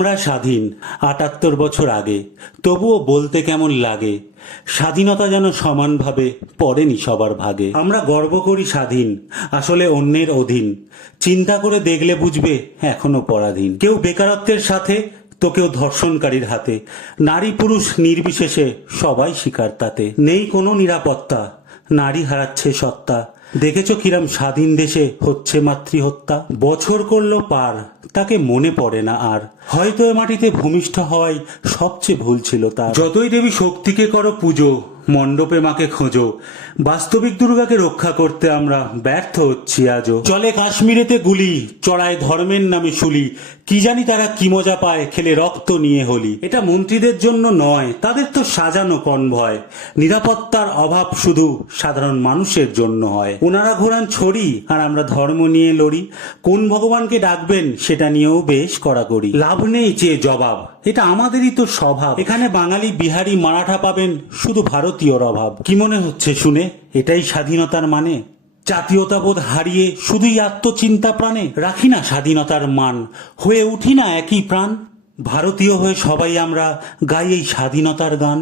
আমরা স্বাধীন ৭৮ বছর আগে, তবুও বলতে কেমন লাগে স্বাধীনতা যেন সমানভাবে পড়েনি সবার ভাগে। আমরা গর্ব করি স্বাধীন, আসলে অন্যের অধীন। চিন্তা করে দেখলে বুঝবে এখনো পরাধীন। কেউ বেকারত্বের সাথে, তো কেউ ধর্ষণকারীর হাতে। নারী পুরুষ নির্বিশেষে সবাই শিকার তাতে। নেই কোনো নিরাপত্তা, নারী হারাচ্ছে সত্তা। দেখেছো কিরাম স্বাধীন দেশে হচ্ছে মাতৃহত্যা। বছর করলো পার, তাকে মনে পড়ে না আর। হয়তো এ মাটিতে ভূমিষ্ঠ হওয়াই সবচেয়ে ভুল ছিল তার। যতই দেবী শক্তিকে করো পুজো, মণ্ডপে মাকে খোঁজো, বাস্তবিক দুর্গাকে রক্ষা করতে আমরা ব্যর্থ হচ্ছি আজও। চলে কাশ্মীরেতে গুলি, চড়ায় ধর্মের নামে শুলি। কি জানি তারা কি মজা পায় খেলে রক্ত নিয়ে হোলি। এটা মন্ত্রীদের জন্য নয়, তাদের তো সাজানো কনভয়। নিরাপত্তার অভাব শুধু সাধারণ মানুষের জন্য হয়। ওনারা ঘোরান ছড়ি আর আমরা ধর্ম নিয়ে লড়ি। কোন ভগবানকে ডাকবেন সেটা নিয়েও বেশ কড়াকড়ি। লাভ নেই চেয়ে জবাব, এটা আমাদেরই তো স্বভাব। এখানে বাঙালি বিহারি মারাঠা পাবেন শুধু ভারতীয়র অভাব। কি মনে হচ্ছে শুনে এটাই স্বাধীনতার মানে? জাতীয়তাবোধ হারিয়ে শুধুই আত্মচিন্তা প্রাণে রাখি না স্বাধীনতার মান, হয়ে উঠি না একই প্রাণ। ভারতীয় হয়ে সবাই আমরা গাই এই স্বাধীনতার গান।